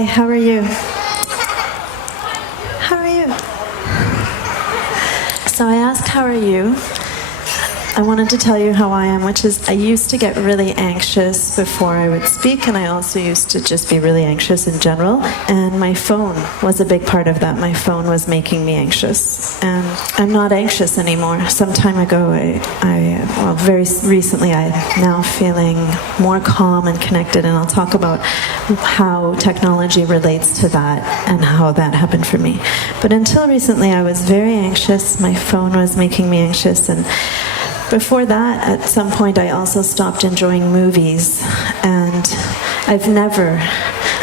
Hi, how are you? How are you? So I asked, how are you? I wanted to tell you how I am, which is I used to get really anxious before I would speak, and I also used to just be really anxious in general. And my phone was a big part of that. My phone was making me anxious. And I'm not anxious anymore. Some time ago, very recently, I'm now feeling more calm and connected, and I'll talk about how technology relates to that and how that happened for me. But until recently, I was very anxious. My phone was making me anxious, and before that, at some point, I also stopped enjoying movies, and I've never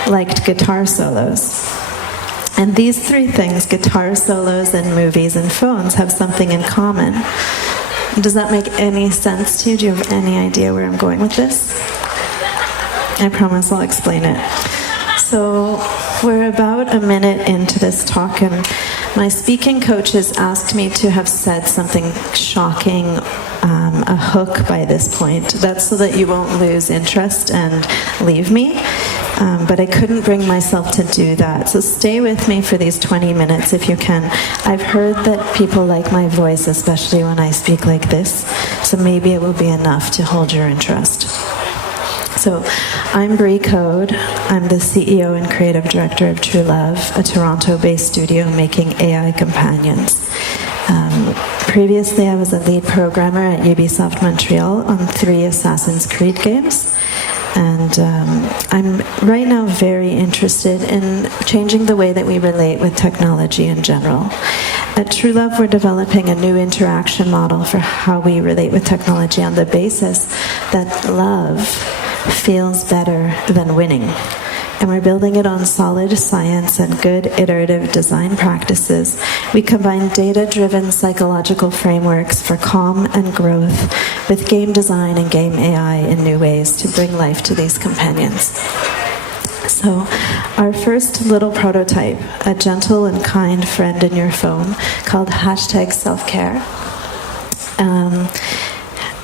liked guitar solos. And these three things, guitar solos and movies and phones, have something in common. Does that make any sense to you? Do you have any idea where I'm going with this? I promise I'll explain it. So we're about a minute into this talk, and my speaking coach has asked me to have said something shocking, a hook by this point. That's so that you won't lose interest and leave me. But I couldn't bring myself to do that. So stay with me for these 20 minutes if you can. I've heard that people like my voice, especially when I speak like this. So maybe it will be enough to hold your interest. So I'm Brie. I'm the CEO and creative director of True Love, a Toronto-based studio making AI companions. Previously, I was a lead programmer at Ubisoft Montreal on 3 Assassin's Creed games. And I'm right now very interested in changing the way that we relate with technology in general. At True Love, we're developing a new interaction model for how we relate with technology on the basis that love feels better than winning. And we're building it on solid science and good iterative design practices. We combine data-driven psychological frameworks for calm and growth with game design and game AI in new ways to bring life to these companions. So our first little prototype, a gentle and kind friend in your phone called #selfcare,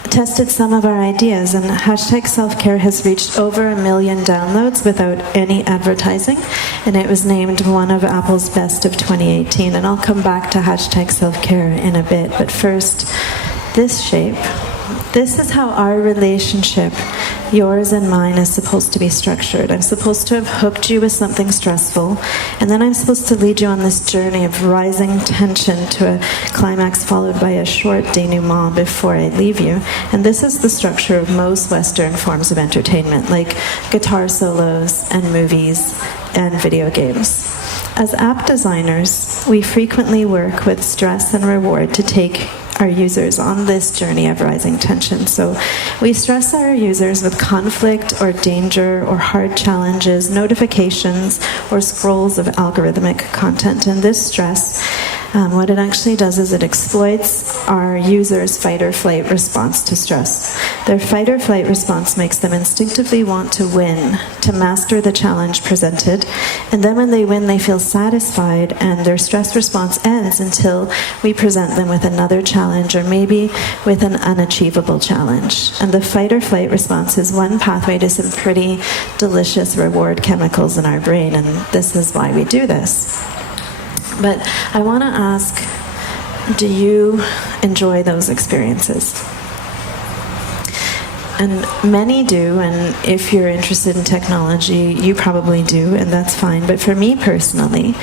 tested some of our ideas, and #selfcare has reached over 1 million downloads without any advertising, and it was named one of Apple's best of 2018. And I'll come back to #selfcare in a bit, but first, this shape. This is how our relationship, yours and mine, is supposed to be structured. I'm supposed to have hooked you with something stressful, and then I'm supposed to lead you on this journey of rising tension to a climax followed by a short denouement before I leave you. And this is the structure of most Western forms of entertainment, like guitar solos and movies and video games. As app designers, we frequently work with stress and reward to take our users on this journey of rising tension. So we stress our users with conflict or danger or hard challenges, notifications, or scrolls of algorithmic content. And this stress, what it actually does is it exploits our users' fight-or-flight response to stress. Their fight-or-flight response makes them instinctively want to win, to master the challenge presented, and then when they win, they feel satisfied, and their stress response ends until we present them with another challenge, or maybe with an unachievable challenge. And the fight-or-flight response is one pathway to some pretty delicious reward chemicals in our brain, and this is why we do this. But I want to ask, do you enjoy those experiences? And many do, and if you're interested in technology, you probably do, and that's fine. But for me personally,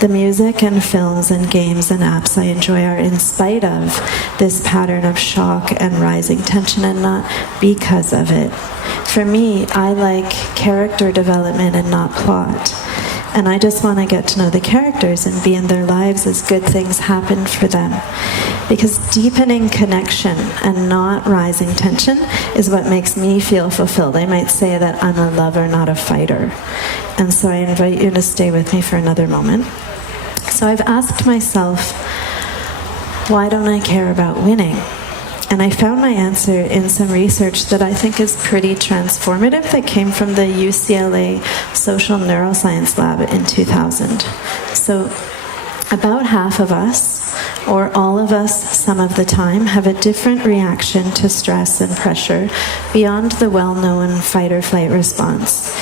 the music and films and games and apps I enjoy are in spite of this pattern of shock and rising tension, and not because of it. For me, I like character development and not plot. And I just want to get to know the characters and be in their lives as good things happen for them. Because deepening connection and not rising tension is what makes me feel fulfilled. I might say that I'm a lover, not a fighter. And so I invite you to stay with me for another moment. So I've asked myself, why don't I care about winning? And I found my answer in some research that I think is pretty transformative that came from the UCLA Social Neuroscience Lab in 2000. So about half of us, or all of us some of the time, have a different reaction to stress and pressure beyond the well-known fight-or-flight response.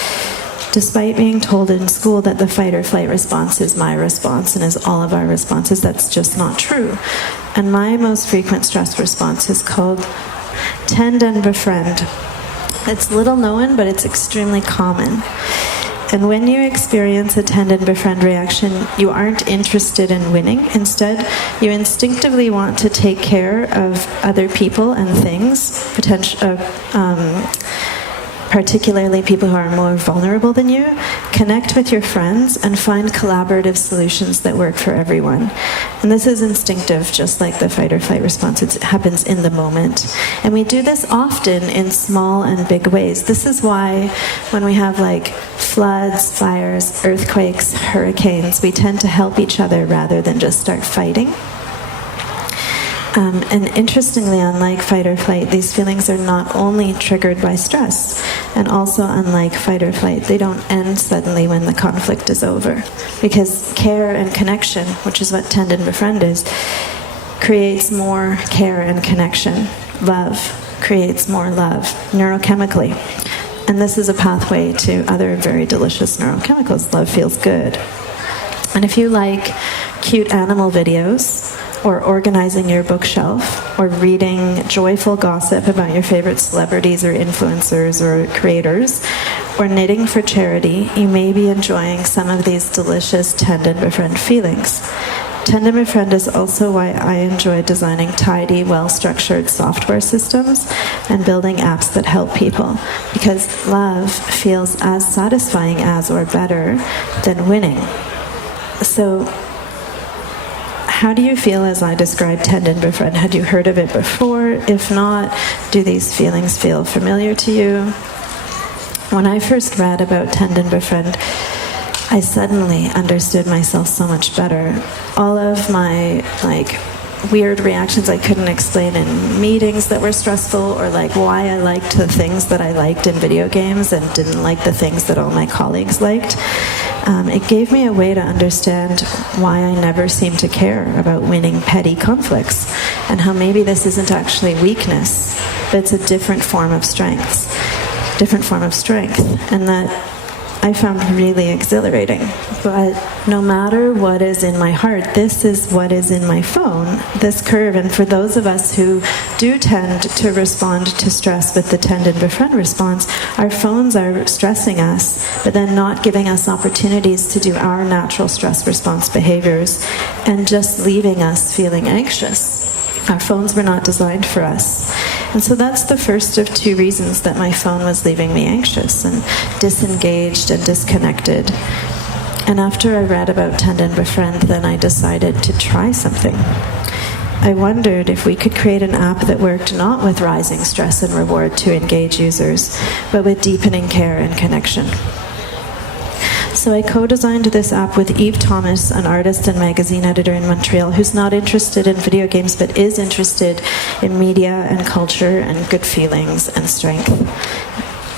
Despite being told in school that the fight or flight response is my response and is all of our responses, that's just not true. And my most frequent stress response is called tend and befriend. It's little known, but it's extremely common. And when you experience a tend and befriend reaction, you aren't interested in winning. Instead, you instinctively want to take care of other people and things, particularly people who are more vulnerable than you, connect with your friends, and find collaborative solutions that work for everyone. And this is instinctive, just like the fight or flight response. It happens in the moment. And we do this often in small and big ways. This is why when we have like floods, fires, earthquakes, hurricanes, we tend to help each other rather than just start fighting. And interestingly, unlike fight or flight, these feelings are not only triggered by stress, and also unlike fight or flight, they don't end suddenly when the conflict is over. Because care and connection, which is what tend and befriend is, creates more care and connection. Love creates more love, neurochemically. And this is a pathway to other very delicious neurochemicals. Love feels good. And if you like cute animal videos, or organizing your bookshelf, or reading joyful gossip about your favorite celebrities or influencers or creators, or knitting for charity, you may be enjoying some of these delicious tend and befriend feelings. Tend and befriend is also why I enjoy designing tidy, well-structured software systems and building apps that help people, because love feels as satisfying as or better than winning. So, how do you feel as I describe tend and befriend? Had you heard of it before? If not, do these feelings feel familiar to you? When I first read about tend and befriend, I suddenly understood myself so much better. All of my weird reactions I couldn't explain in meetings that were stressful, or why I liked the things that I liked in video games and didn't like the things that all my colleagues liked. It gave me a way to understand why I never seem to care about winning petty conflicts, and how maybe this isn't actually weakness, but it's a different form of strength, and that I found really exhilarating. But no matter what is in my heart, this is what is in my phone, this curve. And for those of us who do tend to respond to stress with the tend and befriend response, our phones are stressing us, but then not giving us opportunities to do our natural stress response behaviors, and just leaving us feeling anxious. Our phones were not designed for us. And so that's the first of two reasons that my phone was leaving me anxious and disengaged and disconnected. And after I read about tend and befriend, then I decided to try something. I wondered if we could create an app that worked not with rising stress and reward to engage users, but with deepening care and connection. So I co-designed this app with Eve Thomas, an artist and magazine editor in Montreal, who's not interested in video games but is interested in media and culture and good feelings and strength.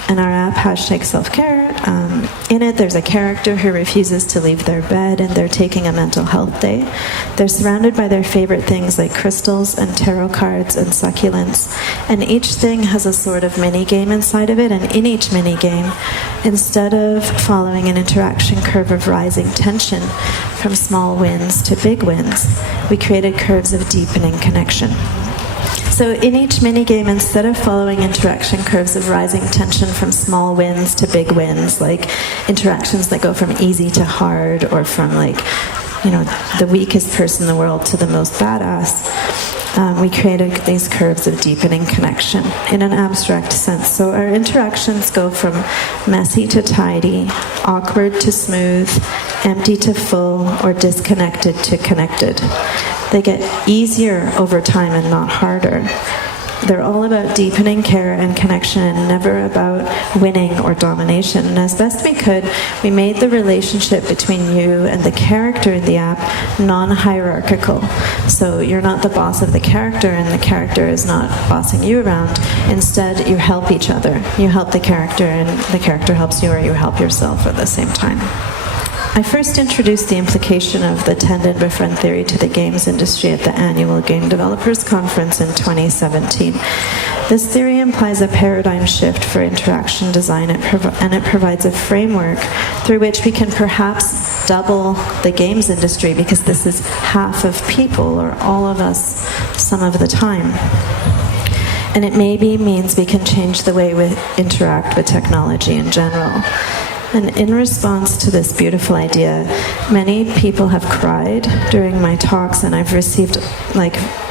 And our app, #selfcare, in it there's a character who refuses to leave their bed, and they're taking a mental health day. They're surrounded by their favorite things like crystals and tarot cards and succulents, and each thing has a sort of mini-game inside of it, and in each mini-game, instead of following an interaction curve of rising tension from small wins to big wins, we created curves of deepening connection. So in each minigame, instead of following interaction curves of rising tension from small wins to big wins, like interactions that go from easy to hard, or from the weakest person in the world to the most badass, we created these curves of deepening connection in an abstract sense. So our interactions go from messy to tidy, awkward to smooth, empty to full, or disconnected to connected. They get easier over time and not harder. They're all about deepening care and connection, and never about winning or domination. And as best we could, we made the relationship between you and the character in the app non-hierarchical. So you're not the boss of the character, and the character is not bossing you around. Instead, you help each other. You help the character, and the character helps you, or you help yourself at the same time. I first introduced the implication of the tend and befriend theory to the games industry at the annual Game Developers Conference in 2017. This theory implies a paradigm shift for interaction design, and it provides a framework through which we can perhaps double the games industry, because this is half of people, or all of us, some of the time. And it maybe means we can change the way we interact with technology in general. And in response to this beautiful idea, many people have cried during my talks, and I've received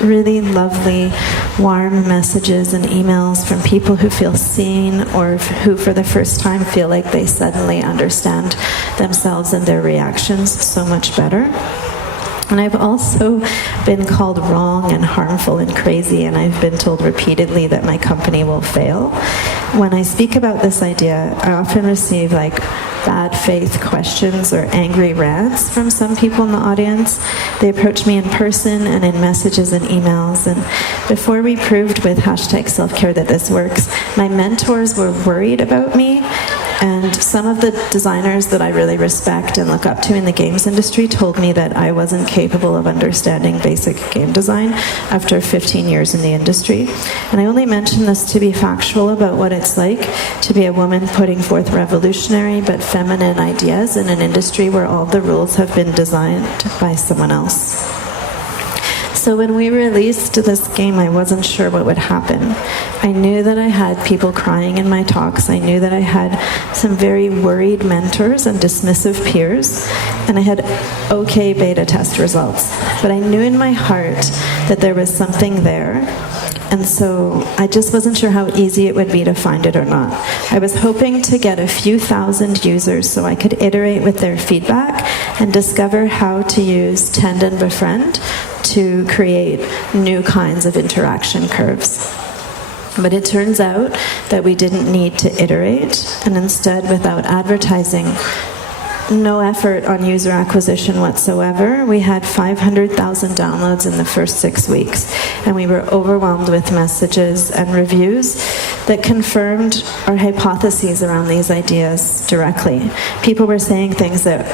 really lovely, warm messages and emails from people who feel seen, or who for the first time feel like they suddenly understand themselves and their reactions so much better. And I've also been called wrong and harmful and crazy, and I've been told repeatedly that my company will fail. When I speak about this idea, I often receive bad faith questions or angry rants from some people in the audience. They approach me in person and in messages and emails, and before we proved with #selfcare that this works, my mentors were worried about me. And some of the designers that I really respect and look up to in the games industry told me that I wasn't capable of understanding basic game design after 15 years in the industry. And I only mention this to be factual about what it's like to be a woman putting forth revolutionary but feminine ideas in an industry where all the rules have been designed by someone else. So when we released this game, I wasn't sure what would happen. I knew that I had people crying in my talks. I knew that I had some very worried mentors and dismissive peers, and I had okay beta test results. But I knew in my heart that there was something there, and so I just wasn't sure how easy it would be to find it or not. I was hoping to get a few thousand users so I could iterate with their feedback and discover how to use tend and befriend to create new kinds of interaction curves. But it turns out that we didn't need to iterate, and instead, without advertising, no effort on user acquisition whatsoever, we had 500,000 downloads in the first 6 weeks, and we were overwhelmed with messages and reviews that confirmed our hypotheses around these ideas directly. People were saying things that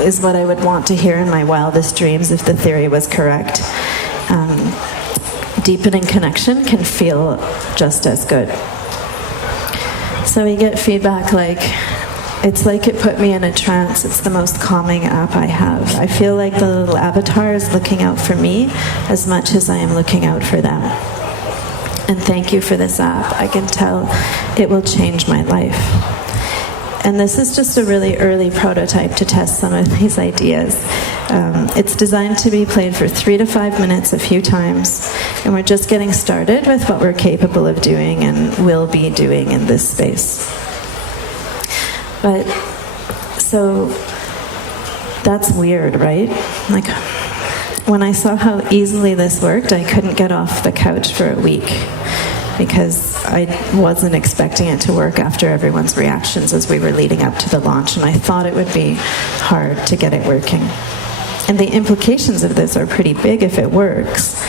is what I would want to hear in my wildest dreams if the theory was correct. Deepening connection can feel just as good. So we get feedback it's like it put me in a trance. It's the most calming app I have. I feel like the little avatar is looking out for me as much as I am looking out for them. And thank you for this app. I can tell it will change my life. And this is just a really early prototype to test some of these ideas. It's designed to be played for 3 to 5 minutes a few times, and we're just getting started with what we're capable of doing and will be doing in this space. But, so, that's weird, right? When I saw how easily this worked, I couldn't get off the couch for a week, because I wasn't expecting it to work after everyone's reactions as we were leading up to the launch, and I thought it would be hard to get it working. And the implications of this are pretty big if it works.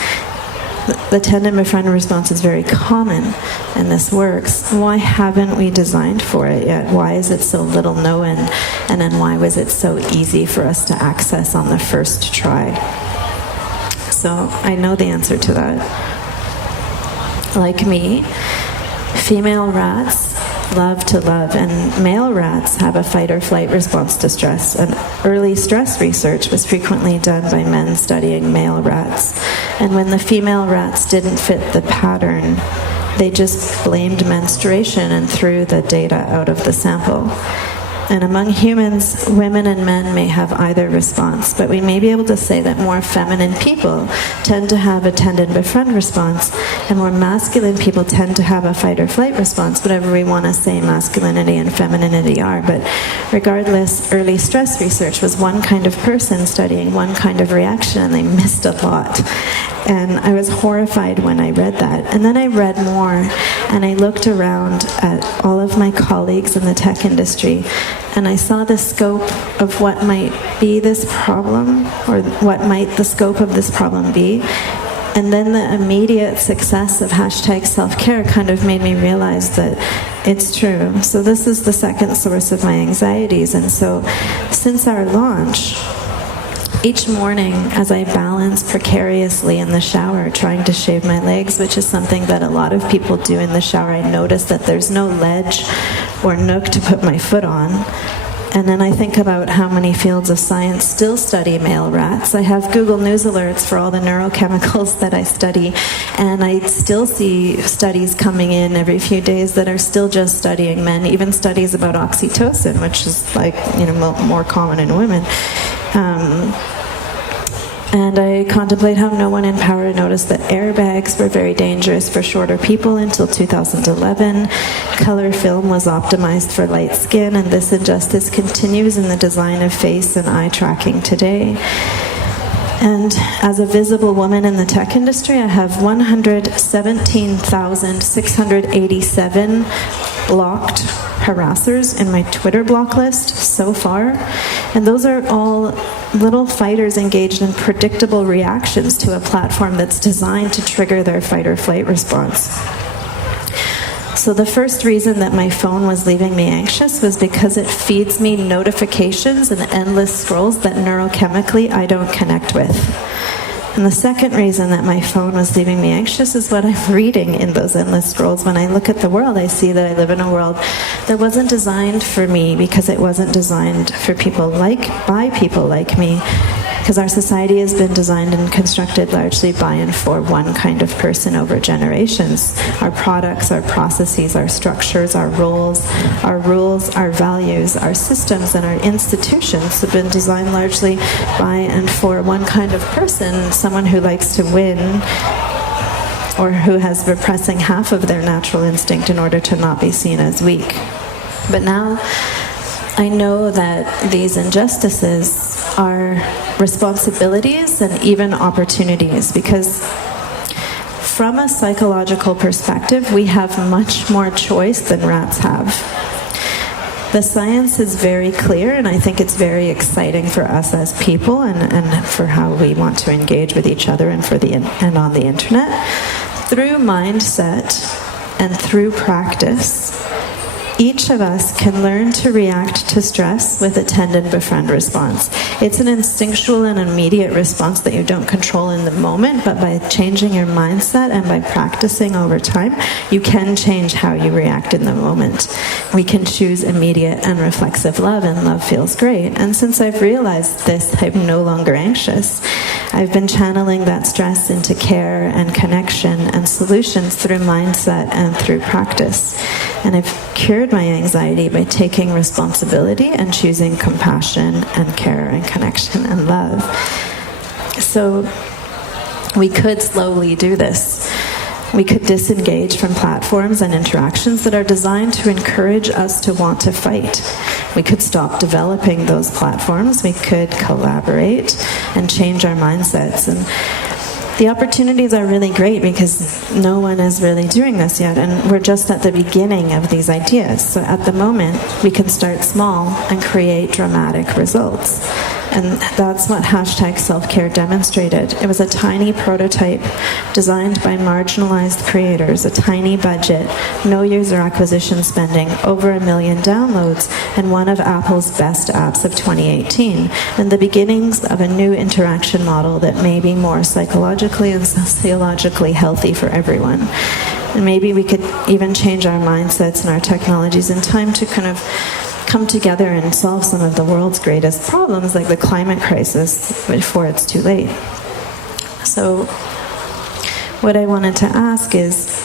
The tend and befriend response is very common, and this works. Why haven't we designed for it yet? Why is it so little known? And then why was it so easy for us to access on the first try? So I know the answer to that. Like me, female rats love to love, and male rats have a fight or flight response to stress. And early stress research was frequently done by men studying male rats. And when the female rats didn't fit the pattern, they just blamed menstruation and threw the data out of the sample. And among humans, women and men may have either response, but we may be able to say that more feminine people tend to have a tend and befriend response, and more masculine people tend to have a fight or flight response, whatever we want to say masculinity and femininity are. But regardless, early stress research was one kind of person studying one kind of reaction, and they missed a lot. And I was horrified when I read that. And then I read more, and I looked around at all of my colleagues in the tech industry, and I saw the scope of what might be this problem, or what might the scope of this problem be. And then the immediate success of hashtag self-care kind of made me realize that it's true. So this is the second source of my anxieties. And so since our launch, each morning as I balance precariously in the shower trying to shave my legs, which is something that a lot of people do in the shower, I notice that there's no ledge or nook to put my foot on. And then I think about how many fields of science still study male rats. I have Google News alerts for all the neurochemicals that I study, and I still see studies coming in every few days that are still just studying men, even studies about oxytocin, which is like, more common in women. And I contemplate how no one in power noticed that airbags were very dangerous for shorter people until 2011. Color film was optimized for light skin, and this injustice continues in the design of face and eye tracking today. And as a visible woman in the tech industry, I have 117,687 blocked harassers in my Twitter block list so far. And those are all little fighters engaged in predictable reactions to a platform that's designed to trigger their fight or flight response. So the first reason that my phone was leaving me anxious was because it feeds me notifications and endless scrolls that neurochemically I don't connect with. And the second reason that my phone was leaving me anxious is what I'm reading in those endless scrolls. When I look at the world, I see that I live in a world that wasn't designed for me because it wasn't designed for by people like me. Because our society has been designed and constructed largely by and for one kind of person over generations. Our products, our processes, our structures, our roles, our rules, our values, our systems, and our institutions have been designed largely by and for one kind of person, someone who likes to win or who has repressing half of their natural instinct in order to not be seen as weak. But now I know that these injustices are responsibilities and even opportunities, because from a psychological perspective, we have much more choice than rats have. The science is very clear, and I think it's very exciting for us as people and for how we want to engage with each other and on the internet. Through mindset and through practice, each of us can learn to react to stress with a tend and befriend response. It's an instinctual and immediate response that you don't control in the moment, but by changing your mindset and by practicing over time, you can change how you react in the moment. We can choose immediate and reflexive love, and love feels great. And since I've realized this, I'm no longer anxious. I've been channeling that stress into care and connection and solutions through mindset and through practice. And I've cured my anxiety by taking responsibility and choosing compassion and care and connection and love. So we could slowly do this. We could disengage from platforms and interactions that are designed to encourage us to want to fight. We could stop developing those platforms. We could collaborate and change our mindsets. And the opportunities are really great because no one is really doing this yet, and we're just at the beginning of these ideas. So at the moment, we can start small and create dramatic results. And that's what hashtag self-care demonstrated. It was a tiny prototype designed by marginalized creators, a tiny budget, no user acquisition spending, over 1 million downloads, and one of Apple's best apps of 2018, and the beginnings of a new interaction model that may be more psychologically and sociologically healthy for everyone. And maybe we could even change our mindsets and our technologies in time to kind of come together and solve some of the world's greatest problems, like the climate crisis, before it's too late. So what I wanted to ask is,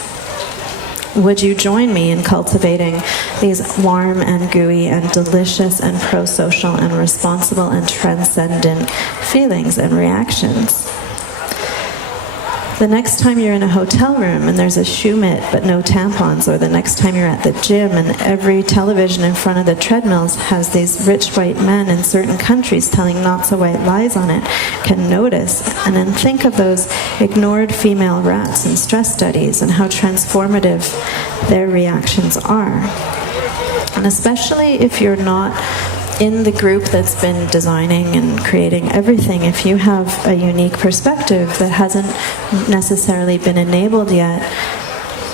would you join me in cultivating these warm and gooey and delicious and pro-social and responsible and transcendent feelings and reactions? The next time you're in a hotel room and there's a shoe mitt but no tampons, or the next time you're at the gym and every television in front of the treadmills has these rich white men in certain countries telling not-so-white lies on it, can notice and then think of those ignored female rats in stress studies and how transformative their reactions are. And especially if you're not in the group that's been designing and creating everything, if you have a unique perspective that hasn't necessarily been enabled yet,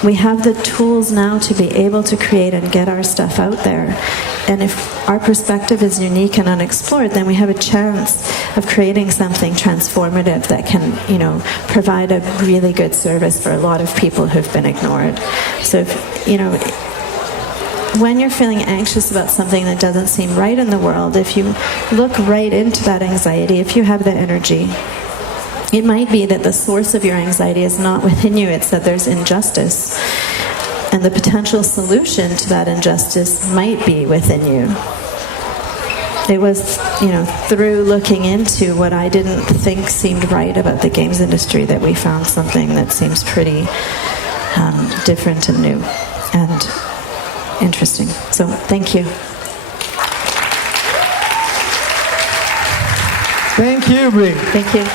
we have the tools now to be able to create and get our stuff out there. And if our perspective is unique and unexplored, then we have a chance of creating something transformative that can, provide a really good service for a lot of people who've been ignored. So, when you're feeling anxious about something that doesn't seem right in the world, if you look right into that anxiety, if you have the energy, it might be that the source of your anxiety is not within you, it's that there's injustice. And the potential solution to that injustice might be within you. It was, through looking into what I didn't think seemed right about the games industry that we found something that seems pretty different and new and interesting. So, thank you. Thank you, Brie. Thank you.